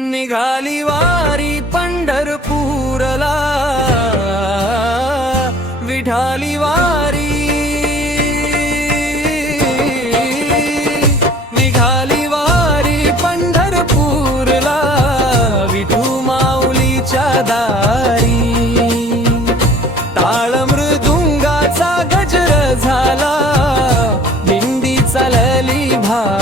निघाली वारी पंढरपूरला, विठाली वारी, निघाली वारी पंढरपूरला, विठू माऊलीच्या दारी. ताळ मृदुंगाचा गजर झाला, दिंडी चालली भारी.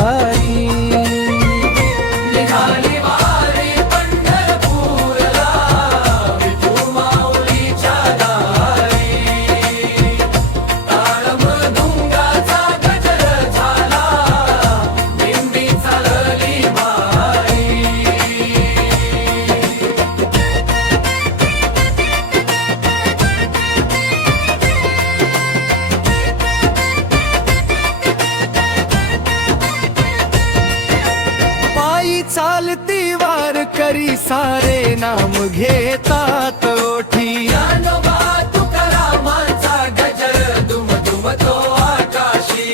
चालती वार करी सारे नाम घेतात ओठी. ज्ञानोबा तुकारामांचा गजर दुम दुम तो आकाशी.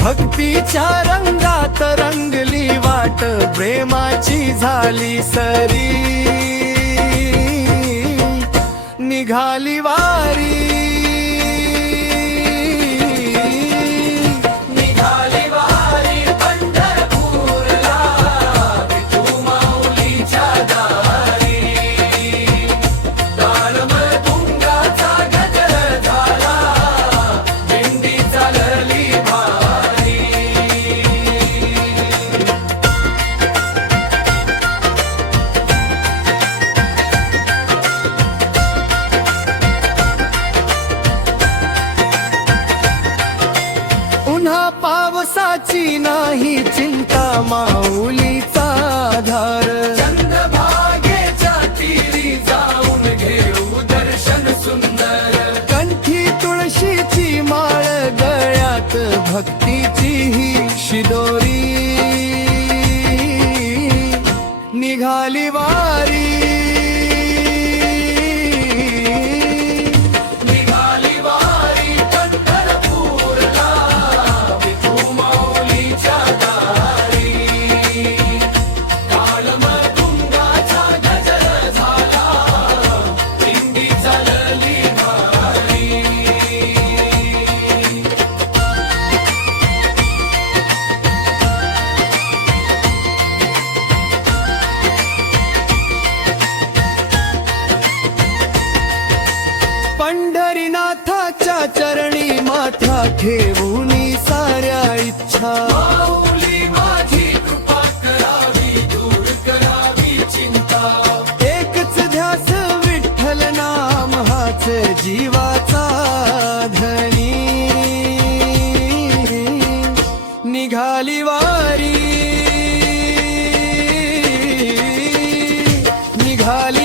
भक्तीच्या रंगात रंगली वाट, प्रेमाची झाली सरी. निघाली वारी, उन्हा पावसाची नाही चिंता, माऊलीचा आधार. चंद्रभागेच्या तीरी जाऊन घेऊ दर्शन सुंदर. कंठी तुळशीची माळ, गळ्यात भक्तीची ही शिदोरी. निघाली वारी, पंढरीनाथाच्या चरणी माथा ठेवूनी साऱ्या इच्छा. माऊली माझी कृपा करावी, दूर करावी चिंता. एकच ध्यास विठ्ठल नाम, हाच जीवाचा धनी. निघाली वारी, निघाली